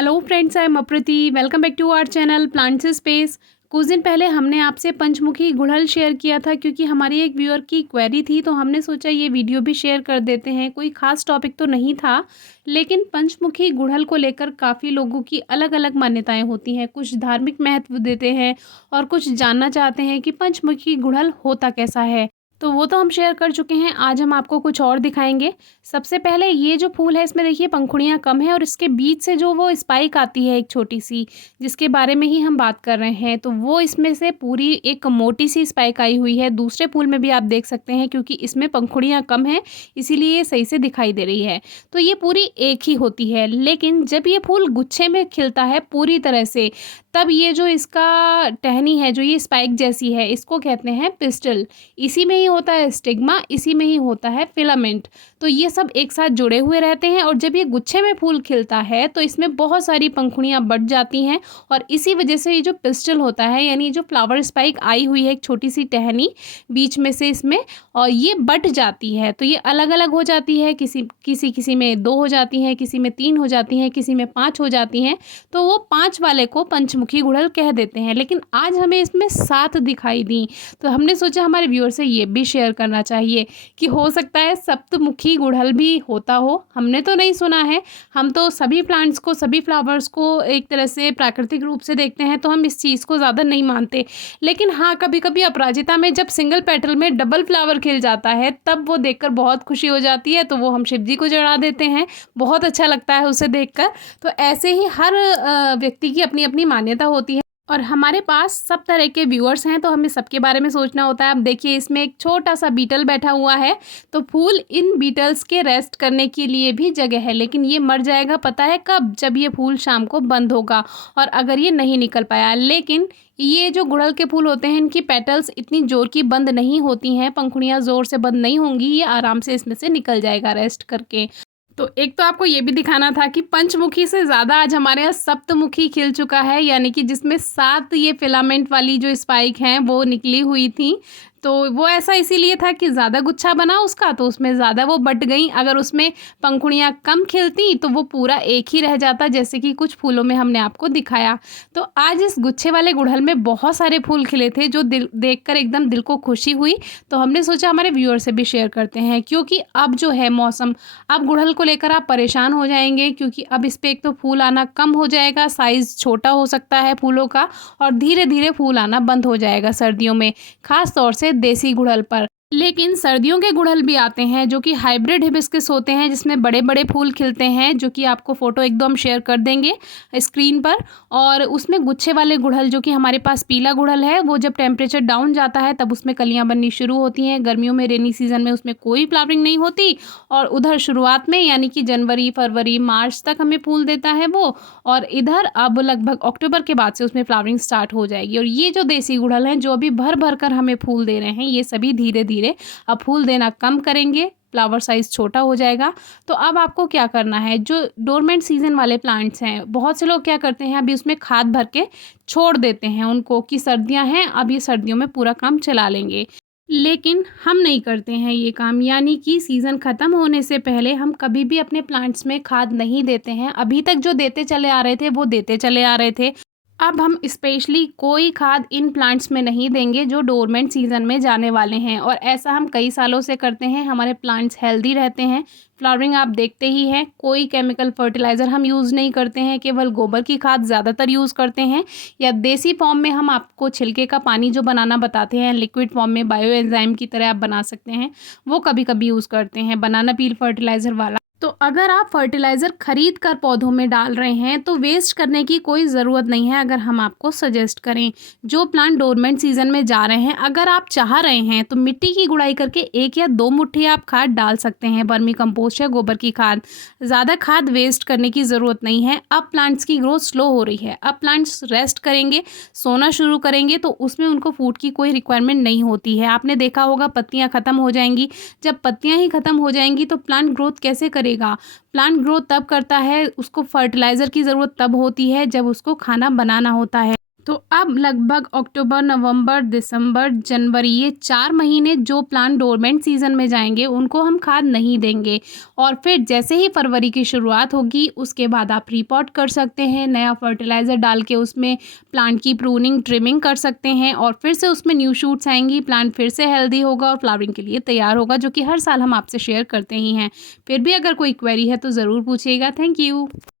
Hello friends, I am Aprati. Welcome back to our channel Plants Space. कुछ दिन पहले हमने आपसे पंचमुखी गुड़हल शेयर किया था क्योंकि हमारी एक व्यूअर की क्वेरी थी, तो हमने सोचा ये वीडियो भी शेयर कर देते हैं। कोई खास टॉपिक तो नहीं था, लेकिन पंचमुखी गुड़हल को लेकर काफ़ी लोगों की अलग अलग मान्यताएं होती हैं। कुछ धार्मिक महत्व देते हैं और कुछ जानना चाहते हैं कि पंचमुखी गुड़हल होता कैसा है। तो वो तो हम शेयर कर चुके हैं, आज हम आपको कुछ और दिखाएंगे। सबसे पहले ये जो फूल है, इसमें देखिए पंखुड़ियाँ कम है और इसके बीच से जो वो स्पाइक आती है एक छोटी सी, जिसके बारे में ही हम बात कर रहे हैं, तो वो इसमें से पूरी एक मोटी सी स्पाइक आई हुई है। दूसरे फूल में भी आप देख सकते हैं, क्योंकि इसमें पंखुड़ियाँ कम हैं इसीलिए ये सही से दिखाई दे रही है। तो ये पूरी एक ही होती है, लेकिन जब ये फूल गुच्छे में खिलता है पूरी तरह से, तब ये जो इसका टहनी है, जो ये स्पाइक जैसी है, इसको कहते हैं पिस्टल। इसी में ही होता है स्टिग्मा, इसी में ही होता है फिलामेंट। तो ये सब एक साथ जुड़े हुए रहते हैं और जब ये गुच्छे में फूल खिलता है तो इसमें बहुत सारी पंखुड़ियाँ बढ़ जाती हैं और इसी वजह से ये जो पिस्टल होता है, यानी जो फ्लावर स्पाइक आई हुई है एक छोटी सी टहनी बीच में से इसमें, और ये बट जाती है। तो ये अलग अलग हो जाती है, किसी में 2 हो जाती हैं, किसी में 3 हो जाती हैं, किसी में 5 हो जाती हैं। तो वो 5 वाले को पंचमुखी गुड़हल कह देते हैं, लेकिन आज हमें इसमें 7 दिखाई दी। तो हमने सोचा हमारे व्यूअर से ये भी शेयर करना चाहिए कि हो सकता है सप्तमुखी गुड़हल भी होता हो। हमने तो नहीं सुना है, हम तो सभी प्लांट्स को, सभी फ्लावर्स को एक तरह से प्राकृतिक रूप से देखते हैं, तो हम इस चीज़ को ज़्यादा नहीं मानते। लेकिन हाँ, कभी कभी अपराजिता में जब सिंगल पेटल में डबल फ्लावर खिल जाता है, तब वो देखकर बहुत खुशी हो जाती है, तो वो हम शिव जी को चढ़ा देते हैं। बहुत अच्छा लगता है उसे देखकर। तो ऐसे ही हर व्यक्ति की अपनी अपनी मान्यता होती है और हमारे पास सब तरह के व्यूअर्स हैं, तो हमें सबके बारे में सोचना होता है। अब देखिए, इसमें एक छोटा सा बीटल बैठा हुआ है, तो फूल इन बीटल्स के रेस्ट करने के लिए भी जगह है, लेकिन ये मर जाएगा पता है कब? जब ये फूल शाम को बंद होगा और अगर ये नहीं निकल पाया। लेकिन ये जो गुड़हल के फूल होते हैं, इनकी पेटल्स इतनी ज़ोर की बंद नहीं होती हैं, पंखुड़ियाँ ज़ोर से बंद नहीं होंगी, ये आराम से इसमें से निकल जाएगा रेस्ट करके। तो एक तो आपको ये भी दिखाना था कि पंचमुखी से ज़्यादा आज हमारे यहाँ सप्तमुखी खिल चुका है, यानी कि जिसमें 7 ये फिलामेंट वाली जो स्पाइक हैं वो निकली हुई थी। तो वो ऐसा इसीलिए था कि ज़्यादा गुच्छा बना उसका, तो उसमें ज़्यादा वो बट गई। अगर उसमें पंखुड़ियाँ कम खिलती तो वो पूरा एक ही रह जाता, जैसे कि कुछ फूलों में हमने आपको दिखाया। तो आज इस गुच्छे वाले गुड़हल में बहुत सारे फूल खिले थे, जो दिल देखकर एकदम दिल को खुशी हुई। तो हमने सोचा हमारे व्यूअर से भी शेयर करते हैं, क्योंकि अब जो है मौसम, अब गुड़हल को लेकर आप परेशान हो जाएंगे, क्योंकि अब इस पर एक तो फूल आना कम हो जाएगा, साइज़ छोटा हो सकता है फूलों का, और धीरे धीरे फूल आना बंद हो जाएगा सर्दियों में, खास तौर से देसी गुड़हल पर। लेकिन सर्दियों के गुड़हल भी आते हैं जो कि हाइब्रिड हिबिस्कस होते हैं, जिसमें बड़े बड़े फूल खिलते हैं, जो कि आपको फ़ोटो एक दो हम शेयर कर देंगे स्क्रीन पर। और उसमें गुच्छे वाले गुड़हल, जो कि हमारे पास पीला गुड़हल है, वो जब टेम्परेचर डाउन जाता है तब उसमें कलियां बननी शुरू होती हैं। गर्मियों में, रेनी सीजन में उसमें कोई फ्लावरिंग नहीं होती, और उधर शुरुआत में यानी कि जनवरी, फरवरी, मार्च तक हमें फूल देता है वो, और इधर अब लगभग अक्टूबर के बाद से उसमें फ्लावरिंग स्टार्ट हो जाएगी। और ये जो देसी गुड़हल हैं, जो अभी भर भर कर हमें फूल दे रहे हैं, ये सभी धीरे धीरे अब फूल देना कम करेंगे, फ्लावर साइज छोटा हो जाएगा। तो अब आपको क्या करना है, जो डोरमेंट सीजन वाले प्लांट्स हैं, बहुत से लोग क्या करते हैं, अभी उसमें खाद भर के छोड़ देते हैं उनको कि सर्दियां हैं, अब ये सर्दियों में पूरा काम चला लेंगे। लेकिन हम नहीं करते हैं ये काम, यानी कि सीज़न ख़त्म होने से पहले हम कभी भी अपने प्लांट्स में खाद नहीं देते हैं। अभी तक जो देते चले आ रहे थे वो देते चले आ रहे थे। अब हम स्पेशली कोई खाद इन प्लांट्स में नहीं देंगे जो डोरमेंट सीज़न में जाने वाले हैं, और ऐसा हम कई सालों से करते हैं। हमारे प्लांट्स हेल्दी रहते हैं, फ्लावरिंग आप देखते ही हैं। कोई केमिकल फर्टिलाइज़र हम यूज़ नहीं करते हैं, केवल गोबर की खाद ज़्यादातर यूज़ करते हैं, या देसी फॉर्म में हम आपको छिलके का पानी जो बनाना बताते हैं, लिक्विड फॉर्म में बायो एंजाइम की तरह आप बना सकते हैं, वो कभी कभी यूज़ करते हैं, बनाना पील फर्टिलाइज़र वाला। तो अगर आप फर्टिलाइज़र खरीद कर पौधों में डाल रहे हैं तो वेस्ट करने की कोई ज़रूरत नहीं है। अगर हम आपको सजेस्ट करें, जो प्लांट डोरमेंट सीजन में जा रहे हैं, अगर आप चाह रहे हैं तो मिट्टी की गुड़ाई करके 1 या 2 मुट्ठी आप खाद डाल सकते हैं, वर्मी कंपोस्ट या गोबर की खाद। ज़्यादा खाद वेस्ट करने की ज़रूरत नहीं है। अब प्लांट्स की ग्रोथ स्लो हो रही है, अब प्लांट्स रेस्ट करेंगे, सोना शुरू करेंगे, तो उसमें उनको फूड की कोई रिक्वायरमेंट नहीं होती है। आपने देखा होगा पत्तियाँ ख़त्म हो जाएंगी, जब पत्तियाँ ही ख़त्म हो जाएंगी तो प्लांट ग्रोथ कैसे करेगा? प्लांट ग्रोथ तब करता है, उसको फर्टिलाइज़र की ज़रूरत तब होती है जब उसको खाना बनाना होता है। तो अब लगभग अक्टूबर, नवंबर, दिसंबर, जनवरी ये 4 महीने जो प्लांट डोरमेंट सीज़न में जाएँगे उनको हम खाद नहीं देंगे। और फिर जैसे ही फरवरी की शुरुआत होगी उसके बाद आप रीपॉट कर सकते हैं, नया फर्टिलाइज़र डाल के उसमें प्लांट की प्रूनिंग, ट्रिमिंग कर सकते हैं और फिर से उसमें न्यू शूट्स आएँगी, प्लांट फिर से हेल्दी होगा और फ्लावरिंग के लिए तैयार होगा, जो कि हर साल हम आपसे शेयर करते ही हैं। फिर भी अगर कोई क्वेरी है तो ज़रूर पूछिएगा। Thank you.